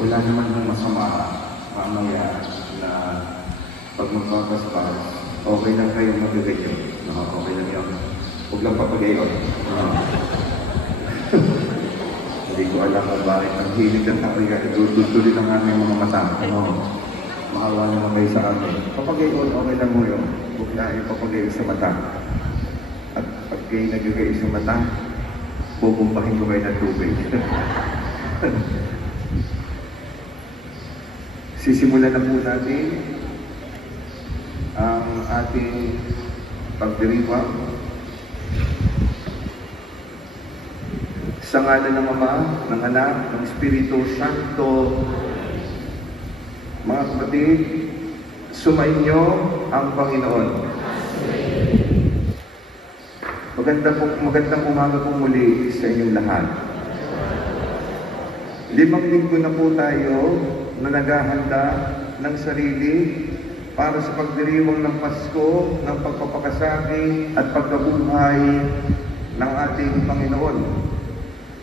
Wala naman ng masama mamaya na pag magpapaspas, okay lang kayong magaganyo. Okay lang yun. Huwag lang papagayon. Hindi ko alam kung bakit ang hilig ng tariga. Tuloy ng aming mga mata. Maawa naman kayo sa amin. Papagayon, okay lang mo yun. Huwag na ipapagayon sa mata. At pag kayo nagagayon sa mata, pupumpahin ko kayo ng tubig. Sisimulan na po natin ang ating pagdiriwang sa ngalan ng Ama, ng Anak, ng Espiritu Santo. Mga kapatid, sumainyo ang Panginoon. Magandang umaga po muli sa inyong lahat. 5 linggo na po tayo na naghahanda ng sarili para sa pagdiriwang ng Pasko, ng pagpapakasakit at pagkabuhay ng ating Panginoon.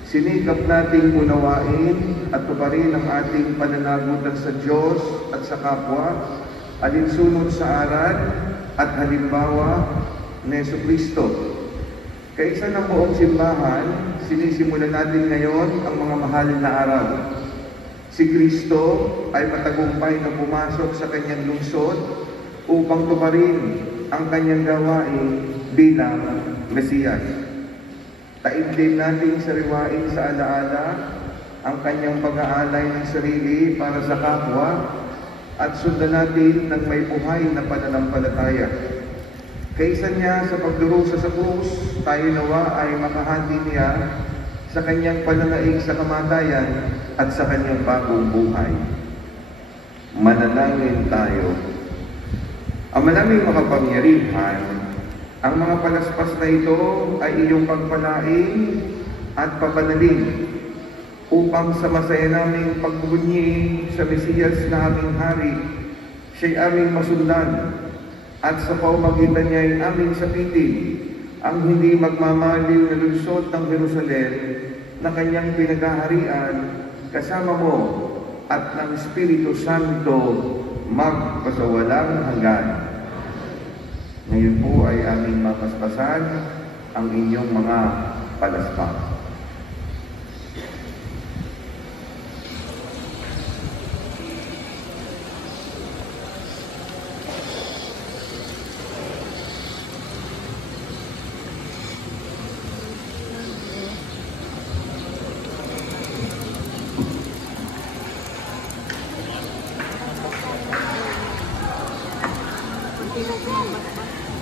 Sinikap nating unawain at tuparin ang ating pananagutan sa Diyos at sa kapwa, alinsunod sa aral at halimbawa ni Jesucristo. Kaisa ng buong simbahan, sinisimulan natin ngayon ang mga mahal na araw. Si Kristo ay matagumpay na pumasok sa kanyang lungsod upang tuparin ang kanyang gawain bilang Mesiyas. Taimtim natin sariwain sa alaala ang kanyang pag-aalay ng sarili para sa kapwa at sundan natin ng may buhay na pananampalataya. Kaysa niya sa pagdurusa sa krus, tayo nawa ay makahati niya sa kanyang pananaig sa kamatayan at sa kanyang bagong buhay. Manalangin tayo. Ang maraming makapangyarihan, ang mga palaspas na ito ay iyong pagpalain at papanalin upang sa masaya naming pagbunyi sa Mesiyas na aming hari, siya'y aming masundan at sa pamamagitan niya ay aming sapitin ang hindi magmamaliw na lungsod ng Jerusalem na kanyang pinaghaharian kasama mo at ng Espiritu Santo magpasawalang hanggan. Ngayon po ay aming mapaspasan ang inyong mga palaspas.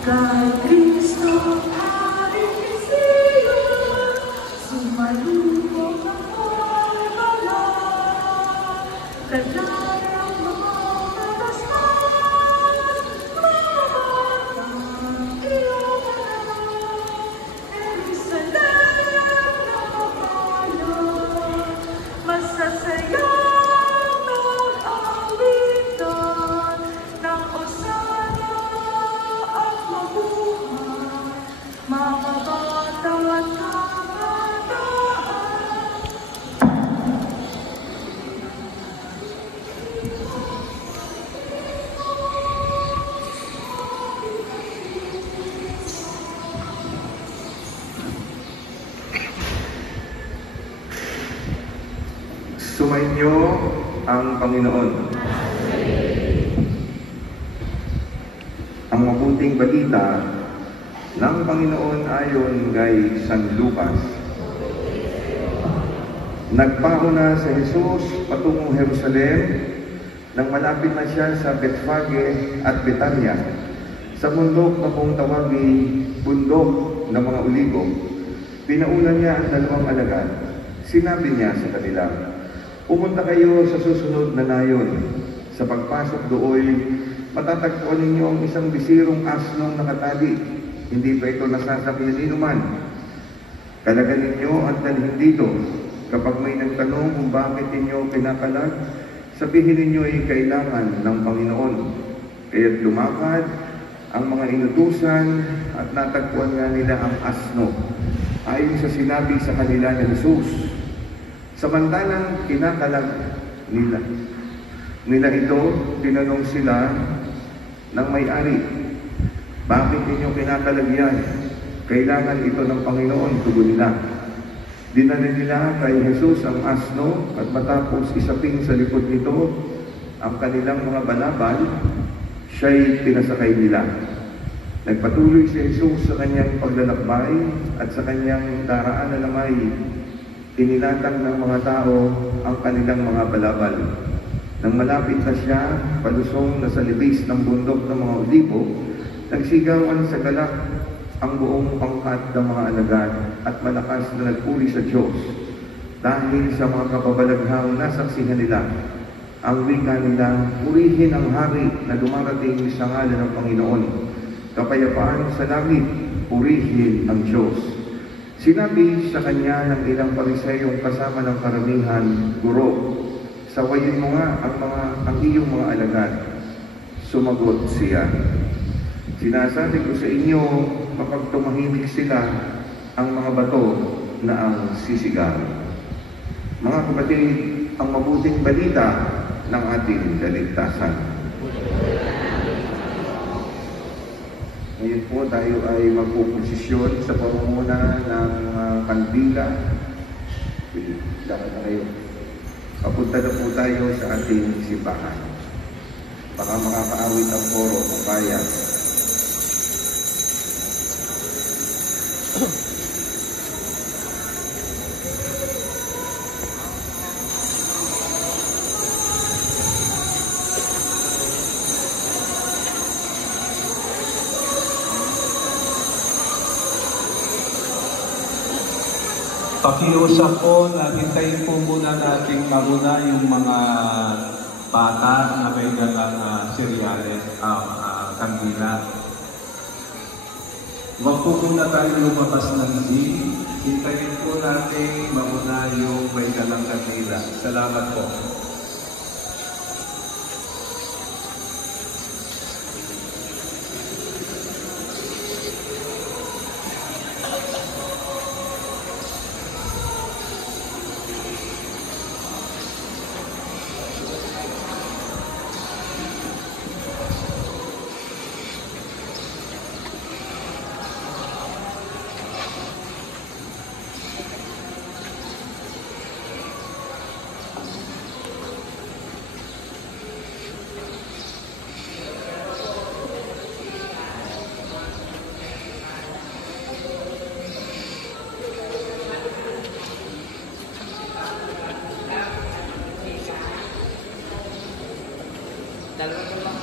Kay Kristo, Hari Siya, sumalubong ako'y wala. Kagaya mga palaspas, mamatang iyong anak. Jerusalem na kabayan, masasayang nag-awitan ng osana at mabuhay, mga bata at kabataan. Sumainyo ang Panginoon. Ang mabuting balita ng Panginoon ayon kay San Lucas. Nagpauna si Jesus patungong Jerusalem nang malapit na siya sa Bethfage at Betania, sa bundok na kung tawagin bundok ng mga Olibo. Pinauna niya ang 2 alagad. Sinabi niya sa kanila, "Pumunta kayo sa susunod na nayon. Sa pagpasok doon, matatagpuan ninyo ang isang bisirong asnong nakatali. Hindi pa ito nasasakyan inuman. Kalagan ninyo at dalhin dito. Kapag may nagtanong kung bakit ninyo pinakalag, sabihin ninyo ay kailangan ng Panginoon." Kaya't lumakad ang mga inutusan at natagpuan nga nila ang asno, ayon sa sinabi sa kanila ni Jesus. Samantalang kinakalag nila. Nila ito, tinanong sila ng may-ari, bakit ninyo kinakalagyan? Kailangan ito ng Panginoon, tugon nila. Dinala nila kay Jesus ang asno at matapos isaping sa likod nito ang kanilang mga balabal, siya'y pinasakay nila. Nagpatuloy si Jesus sa kanyang paglalakbay at sa kanyang daraanan na may inilatag ng mga tao ang kanilang mga balabal. Nang malapit na siya, palusong na sa libis ng bundok ng mga Olibo, nagsigawan sa galak ang buong pangkat ng mga alagad at malakas na nagpuri sa Diyos dahil sa mga kababalaghang nasaksihan nila. Ang wika nila, purihin ang hari na dumarating sa ngalan ng Panginoon. Kapayapaan sa langit, purihin ang Diyos. Sinabi sa kanya ng ilang Pariseyong kasama ng karamihan, Guro, sawayin mo nga ang iyong mga alagad. Sumagot siya, sinasabi ko sa inyo, kapag tumahimik sila, ang mga bato na ang sisigaw. Mga kapatid, ang mabuting balita ng ating kaligtasan. Ngayon po tayo ay magpuposisyon sa pamumuna ng kandila. Dapat na kayo. Papunta na po tayo sa ating simbahan. Baka makakaawit ang koro kung kaya. Pakiusap po na hintayin po muna nating mauna yung mga bata na may dalang cereales, kandila. Huwag po muna tayo lumabas ng gym. Hintayin po nating mauna yung may dalang kandila. Salamat po. Dalawa